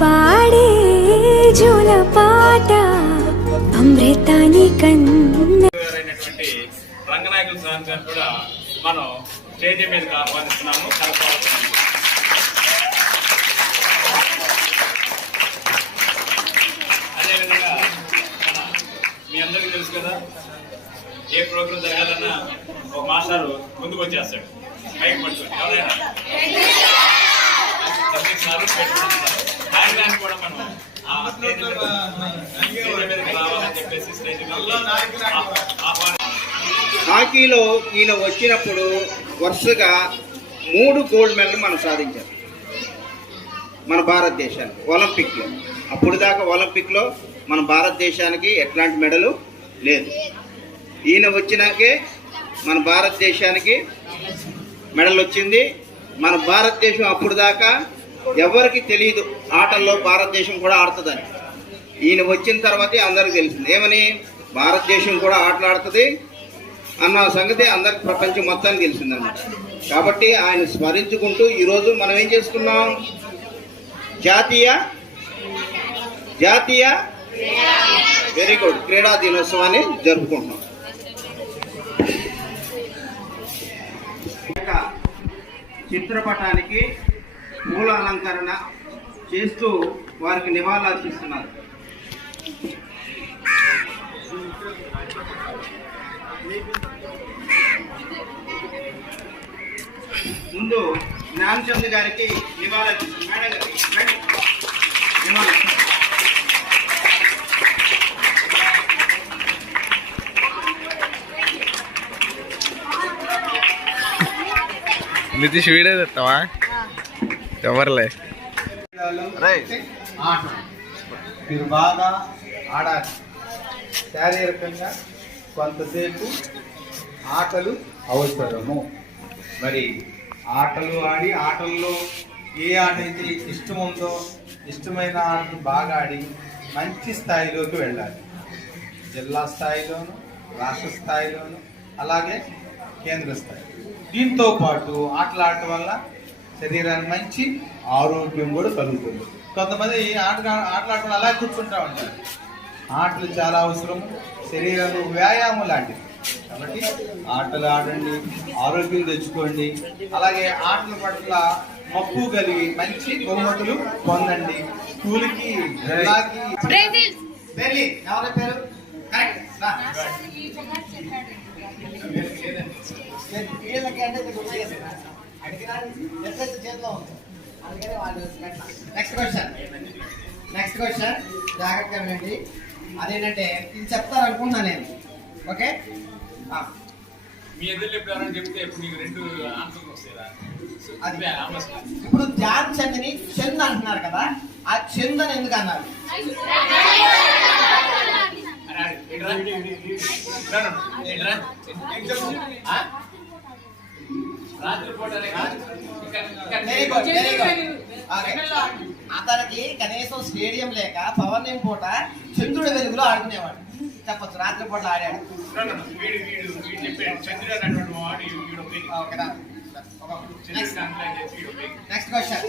పాడే జోల పాట అమృతాని కన్న గారైనటువంటి రంగనాయకుల సార్ గారు కూడా మనం స్టేజ్ మీదకి ఆహ్వానిస్తున్నాము. కలపాల్సింది అదేవిధంగా మీ అందరికీ తెలుసు కదా ఏ ప్రోగ్రాం జరగాలన్నా ఒక మాస్టారు ముందుకు వచ్చేస్తాడు. బైక్ పట్టుకొని. ఎవరైనా? సారు పెట్టుకుంటున్నారు కూడా మనం ఆ స్టేజ్ మీదకి రావాలని చెప్పేసి స్టేజ్ హాకీలో ఈయన వచ్చినప్పుడు వరుసగా మూడు గోల్డ్ మెడల్ మనం సాధించాం. మన భారతదేశానికి ఒలింపిక్లో. అప్పుడు దాకా ఒలింపిక్లో మన భారతదేశానికి ఎట్లాంటి మెడలు లేదు. ఈయన వచ్చినాకే మన భారతదేశానికి మెడల్ వచ్చింది. మన భారతదేశం అప్పుడు దాకా ఎవరికి తెలియదు ఆటల్లో భారతదేశం కూడా ఆడుతుందని. ఈయన వచ్చిన తర్వాతే అందరికి తెలిసింది. ఏమని? భారతదేశం కూడా ఆటలాడుతుంది అన్న సంగతి అందరికి ప్రపంచం మొత్తానికి తెలిసిందన్నమాట కాబట్టి ఆయన స్మరించుకుంటూ ఈరోజు మనం ఏం చేసుకున్నాం జాతీయ? జాతీయ? వెరీ గుడ్ క్రీడా దినోత్సవాన్ని జరుపుకుంటున్నాం. చిత్రపటానికి మూల అలంకరణ చేస్తూ వారికి నివాళులర్పిస్తున్నారు ముందు జ్ఞానచంద్ గారికి నివాళ మేడం నివాళులు. నితీష్ వీడే తెస్తావా? ఎవరులే? ఆట మీరు బాగా ఆడాలి. శారీరకంగా కొంతసేపు ఆటలు అవసరము. మరి ఆటలు ఆడి ఆటల్లో ఏ ఆట అయితే ఇష్టం ఉందో ఇష్టమైన ఆటను బాగా ఆడి మంచి స్థాయిలోకి వెళ్ళాలి. జిల్లా స్థాయిలోను రాష్ట్ర స్థాయిలోను అలాగే కేంద్ర స్థాయి. దీంతో పాటు ఆటలు ఆడటం వల్ల శరీరానికి మంచి ఆరోగ్యం కూడా కలుగుతుంది కొంతమంది ఆట ఆటలాడటం అలా కూర్చుంటా ఉంటారు ఆటలు చాలా అవసరం శరీరంలో వ్యాయామం లాంటివి కాబట్టి ఆటలు ఆడండి ఆరోగ్యం తెచ్చుకోండి అలాగే ఆటల పట్ల మక్కువ కలిగి మంచి బహుమతులు పొందండి స్కూల్కి జిల్లాకి బెర్లీ ఎవరి పేరు కరెక్ట్ ఎట్లయితే చేతిలో ఉంది అందుకని వాళ్ళు నెక్స్ట్ క్వశ్చన్ నెక్స్ట్ క్వశ్చన్ జాగ్రత్తగా వినండి. అదేంటంటే ఇది చెప్తారు అనుకుంటున్నా నేను. ఓకే? మీ ఎదురు ఎవరైనా చెప్తే ఇప్పుడు నీకు రెండు ఆన్సర్లు వస్తాయా అది. ఇప్పుడు ధ్యాన్ చంద్ని చంద్ అంటున్నారు కదా ఆ చంద్ అని ఎందుకు అన్నారు? రాత్రి అతనికి కనీసం స్టేడియం లేక పవర్ నేమ్ పూట చంద్రుడి వెలుగులో ఆడుకునేవాడు. చెప్పొచ్చు రాత్రి పూట ఆడాడు. Next question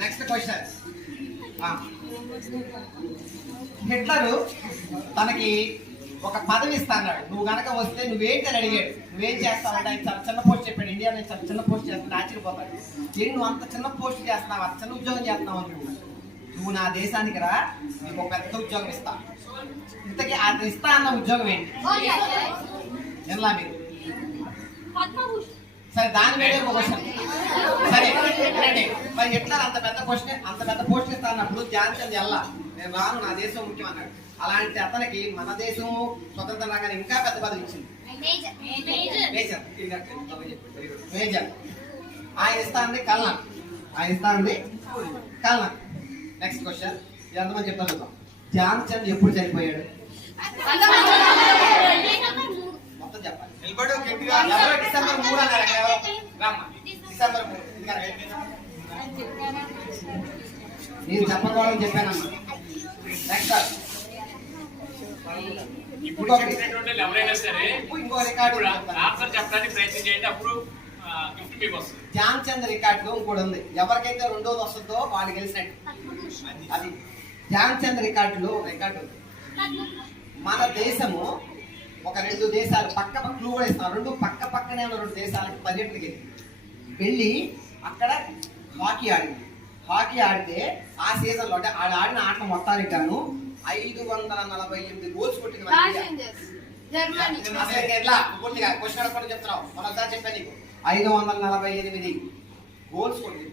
next question Hitler తనకి ఒక పదవి ఇస్తా అన్నాడు నువ్వు గనక వస్తే నువ్వేంటి అని అడిగాడు? నువ్వేం చేస్తావంటే ఆయన చాలా చిన్న పోస్ట్ చెప్పాడు. ఇండియా నుంచి చాలా చిన్న పోస్ట్ చేస్తాను ఆశ్చర్యపోతాడు. ఏంటి నువ్వు అంత చిన్న పోస్ట్ చేస్తున్నావు అంత చిన్న ఉద్యోగం చేస్తున్నావు అని నువ్వు నా దేశానికి రా నీకు ఒక పెద్ద ఉద్యోగం ఇస్తా. ఇంతకీ అది ఇస్తా అన్న ఉద్యోగం ఏంటి? ఎలా మీరు? సరే దాని మీద ఒక క్వశ్చన్ సరే మరి ఎట్లా అంత పెద్ద క్వశ్చన్ అంత పెద్ద పోస్ట్ ఇస్తా అన్నప్పుడు ధ్యాన్ చంద్ ఎల్లా. నేను రాను నా దేశం ముఖ్యం అన్నాడు అలాంటి అతనికి మన దేశం స్వతంత్ర రంగాన్ని ఇంకా పెద్ద పదవి ఇచ్చింది. మేజర్. మేజర్. ఆయన ఇస్తా ఉంది కల్నాన్. ఆయన ఇస్తా ఉంది కల్నాన్. నెక్స్ట్ క్వశ్చన్ ఇది ఎంతమంది చెప్తాను ధ్యాన్ చంద్ ఎప్పుడు చనిపోయాడు? మొత్తం చెప్పాలి. డిసెంబర్ మూడు అన్నారు. డిసెంబర్ మూడు. నేను చెప్పకూడదని చెప్పానమ్మా. నెక్స్ట్ ఇప్పుడు చెప్పినటువంటి వాళ్ళు ఎవరైనా సరే ఇంకో రికార్డు ఆన్సర్ చెప్పడానికి ప్రయత్నం చేయండి అప్పుడు గిఫ్ట్ మీకు వస్తుంది. ధ్యాన్ చంద్ రికార్డు ఇంకోటి ఉంది. ఎవరికైతే రెండోది వస్తుందో వాడు గెలిచినట్టు. అది ధ్యాన్ చంద్ రికార్డులో రికార్డు ఉంది. మన దేశము ఒక రెండు దేశాలు పక్క పక్క క్లూ కూడా ఇస్తున్నారు రెండు పక్క పక్కనే ఉన్న రెండు దేశాలకు పర్యటనకి వెళ్ళింది వెళ్ళి అక్కడ హాకీ ఆడింది. హాకీ ఆడితే ఆ సీజన్లో అంటే ఆడ ఆడిన ఆట మొత్తానికి గాను ఐదు వందల నలభై ఎనిమిది గోల్స్ పూర్తిగా క్వశ్చన్ అడగకుండా చెప్తున్నావు. మన ఒకసారి చెప్పాను నీకు. ఐదు వందల నలభై ఎనిమిది గోల్స్ కొట్టింది.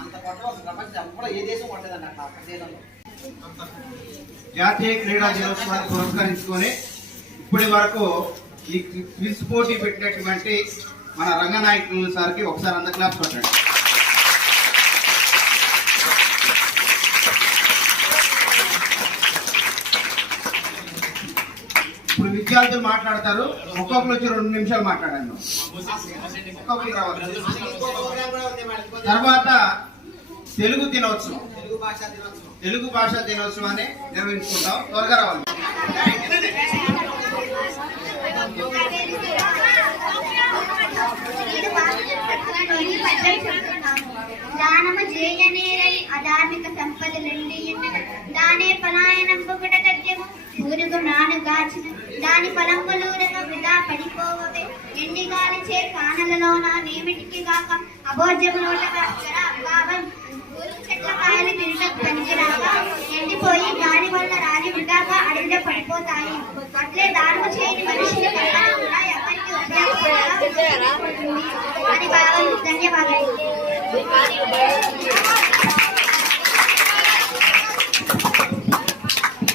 అంత కొట్టడం అసలు ప్రపంచం కూడా ఏ దేశం కొట్టలేదండి అట్లా ఒక సీజన్లో జాతీయ క్రీడా దినోత్సవాన్ని పురస్కరించుకొని ఇప్పటి వరకు ఈ క్విజ్ పోటీ పెట్టినటువంటి మన రంగనాయకులు సార్కి ఒకసారి అంద క్లాప్స్ కొట్టండి ఇప్పుడు విద్యార్థులు మాట్లాడతారు. ఒక్కొక్కరు వచ్చి రెండు నిమిషాలు మాట్లాడాను ఒక్కొక్కరు రావాలి. తర్వాత తెలుగు దినోత్సవం. తెలుగు భాషా దినోత్సవం తెలుగు భాషా దినోత్సవాన్ని నిర్వహించుకుంటాం. త్వరగా రావాలి. దానము చేయనేరని అధార్మిక సంపదలుండి దానే పలాయనంబుకుట కద్యము ఊరుగు నాను గాచిన దాని పలంబులూరక వృధా పడిపోవే ఎండి గాలిచే కానలలోన నేమిటికి కాక అభోజములోట భావం ఊరు చెట్ల కాయలు తిరిగి పనికిరాక ఎండిపోయి దాని వల్ల రాని వృధాగా అడవిలో పడిపోతాయి. అట్లే దానము చేయని మనుషుల కన్నా కూడా ఎవరికి ఉపయోగపడదు అని భావం ధన్యవాదాలు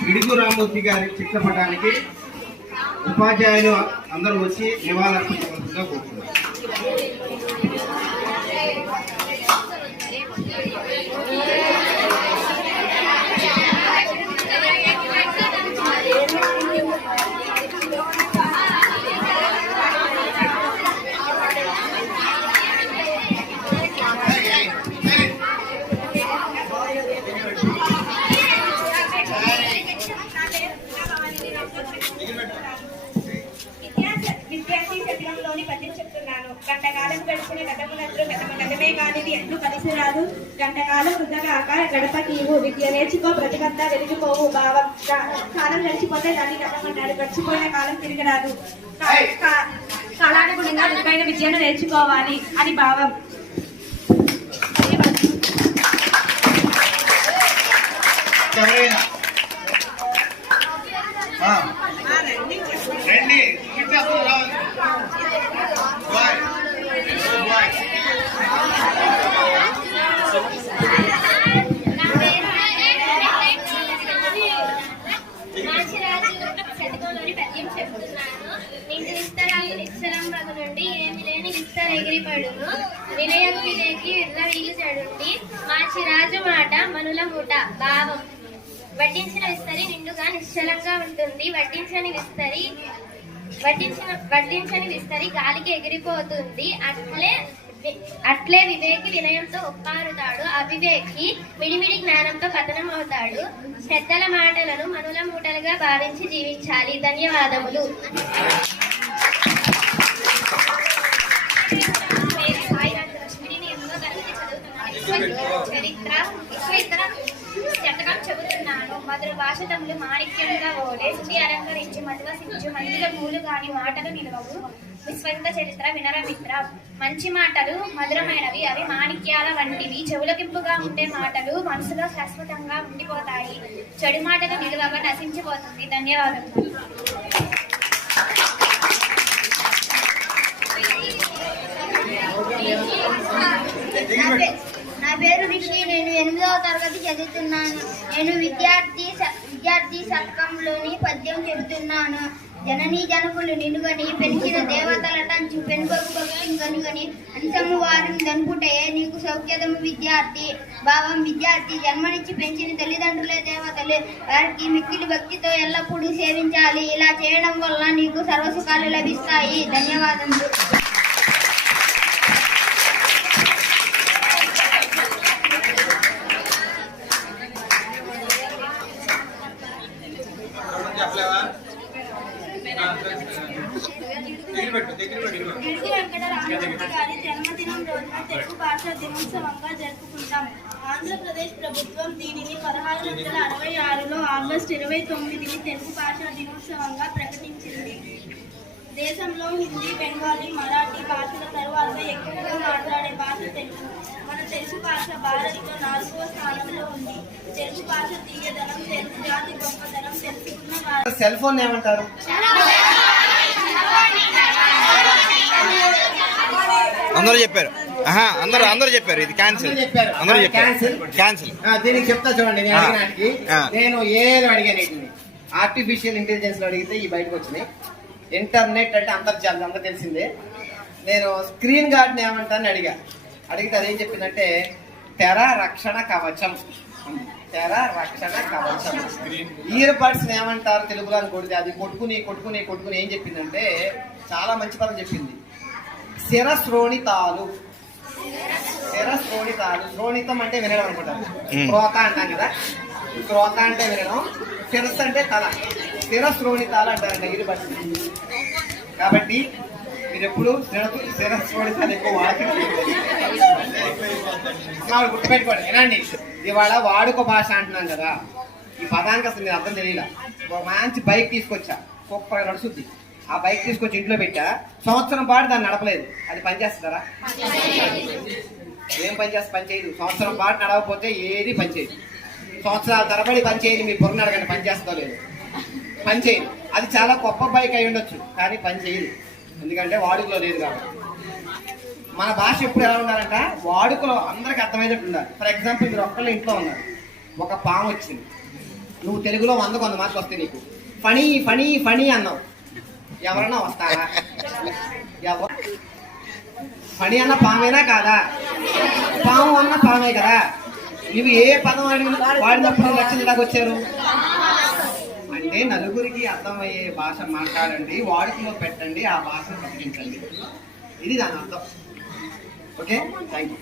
ఇడుగు రామూర్తి గారి చిత్రపటానికి ఉపాధ్యాయులు అందరూ వచ్చి నివాళులర్పించవలసిందిగా కోరుతున్నారు విద్యార్థి శతకంలోని పద్యం చెప్తున్నాను గంటకాలం గడిచిన గతమునందు గతమ గతమే కానిది కలిసి రాదు గంటకాలం వృధగాక గడపకీవు విద్య నేర్చుకో ప్రతికంతా వెలిగిపోవు భావం కాలం గడిచిపోతే దాన్ని గతమన్నాడు గడిచిపోయిన కాలం తిరిగి రాదు కాలానుగుణంగా విద్యను నేర్చుకోవాలి. అని భావం. పూట భావం వడ్డించిన విస్తరి నిండుగా నిశ్చలంగా ఉంటుంది. వడ్డించని విస్తరి వడ్డించిన వడ్డించని విస్తరి గాలికి ఎగిరిపోతుంది. అట్లే అట్లే వివేకి వినయంతో ఒప్పారుతాడు. అవివేకి మిడిమిడి జ్ఞానంతో పతనం అవుతాడు. పెద్దల మాటలను మనుల మూటలుగా భావించి జీవించాలి. ధన్యవాదములు. చరిత్ర విశ్వ ఇతర శతకం చెబుతున్నాను. మధుర భాష తమ్ములు మాణిక్యంగా ఓడే శుభి అలంకరించి మధువసించు మందుల మూలు కాని మాటలు నిలవవు. విశ్వంత చరిత్ర వినరమిత్ర మంచి మాటలు మధురమైనవి. అవి మాణిక్యాల వంటివి. చెవులకింపుగా ఉండే మాటలు మనసులో శాశ్వతంగా ఉండిపోతాయి. చెడు మాటలు నిలువగా నశించిపోతుంది. ధన్యవాదాలు నా పే- నా పేరు రిషి. నేను ఎనిమిదవ తరగతి చదువుతున్నాను. నేను విద్యార్థి స- విద్యార్థి శతకంలోని పద్యం చెబుతున్నాను. జననీ జనకులు నిలుగని పెంచిన దేవతలటంచు పెనుగొకు భక్తిని కనుగని అంశము వారిని దనుపుటే నీకు సౌఖ్యదము విద్యార్థి. భావం విద్యార్థి జన్మనిచ్చి పెంచిన తల్లిదండ్రులే దేవతలు. వారికి మిక్కిలి భక్తితో ఎల్లప్పుడూ సేవించాలి. ఇలా చేయడం వల్ల నీకు సర్వసుఖాలు లభిస్తాయి. ధన్యవాదములు చెప్పలేవా దగ్గర పెట్టు దగ్గర పెట్టు గారి జన్మదినం రోజున తెలుగు భాష దినోత్సవంగా జరుపుకుంటాం ఆంధ్రప్రదేశ్ ప్రభుత్వం దీనిని పదహారు వందల అరవై ఆరులో ఆగస్టు ఇరవై తొమ్మిదిని తెలుగు భాషా దినోత్సవంగా ప్రకటించింది దేశంలో హిందీ బెంగాలీ మరాఠీ భాషల తరువాత ఎక్కువగా మాట్లాడే భాష తెలుగు మన తెలుగు భాష భారత్లో నాలుగవ స్థానంలో ఉంది తెలుగు భాష తీయదనం తెలుగు జాతి గొప్పదనం తెలుసుకున్న సెల్ ఫోన్ ఏమంటారు? అందరూ చెప్పారు. ఆహా అందరూ అందరూ చెప్పారు. ఇది క్యాన్సిల్ అందరూ చెప్పారు. అందరూ. క్యాన్సిల్ ఆ, దీనికి చెప్తా చూడండి నేను ఏదో అడిగాను ఆర్టిఫిషియల్ ఇంటెలిజెన్స్లో అడిగితే ఈ బయటకు వచ్చినాయి. ఇంటర్నెట్ అంటే అంతర్జాలం అంతా తెలిసిందే. నేను స్క్రీన్ గార్డ్ని ఏమంటానని అడిగా. అడిగితే అదేం చెప్పిందంటే తెర రక్షణ కవచం. తెర రక్షణ కవచం. ఇయర్ బడ్స్ ఏమంటారు తెలుగులో అని కొడితే అది కొట్టుకుని కొట్టుకుని కొట్టుకుని ఏం చెప్పిందంటే చాలా మంచి పదం చెప్పింది. శిరశ్రోణితాలు స్థిర శ్రోణితాలు శ్రోణితం అంటే వినడం అనుకుంటారు. క్రోత అంటాం కదా. క్రోత అంటే వినడం. శిరస్ అంటే తల. స్థిర శ్రోణితాలు అంటారంట ఇది బట్టి. కాబట్టి మీరు ఎప్పుడు స్థిర స్థిర శ్రోణితాలు ఎక్కువ వాడకండి. గుర్తుపెట్టుకోండి. వినండి. ఇవాళ వాడుక భాష అంటున్నాం కదా. ఈ పదానికి అసలు మీరు అర్థం తెలియలా. ఒక మంచి బైక్ తీసుకొచ్చా. కుప్ప నడుస్తుంది ఆ బైక్ తీసుకొచ్చి ఇంట్లో పెట్టా. సంవత్సరం పాటు దాన్ని నడపలేదు. అది పనిచేస్తారా ఏం పనిచేస్తా పని చేయదు. సంవత్సరం పాటు నడవకపోతే ఏది పని చేయదు. సంవత్సరాల తరబడి పనిచేయదు మీ పొరుగు అడగండి. పనిచేస్తా లేదు. పనిచేయదు అది చాలా గొప్ప బైక్ అయి ఉండొచ్చు కానీ పనిచేయదు ఎందుకంటే వాడుకలో లేదు కాబట్టి. మన భాష ఎప్పుడు ఎలా ఉండాలంట? వాడుకలో అందరికి అర్థమయ్యేటట్టు ఉండాలి. ఫర్ ఎగ్జాంపుల్ మీరు ఒక్కళ్ళు ఇంట్లో ఉన్నారు. ఒక పాము వచ్చింది. నువ్వు తెలుగులో వంద కొంత మార్కులు వస్తాయి నీకు. ఫణి ఫణి ఫణి అన్నావు. ఎవరన్నా వస్తారా? ఎవరు? పని అన్న పామేనా కాదా? పాము అన్న పామే కదా? నువ్వు ఏ పదం అడిగిన వాడినప్పుడు లక్షలు ఇలాగ వచ్చారు? అంటే నలుగురికి అర్థమయ్యే భాష మాట్లాడండి వాడుకలో పెట్టండి ఆ భాషను ప్రకటించండి ఇది దాని అర్థం. ఓకే? Thank you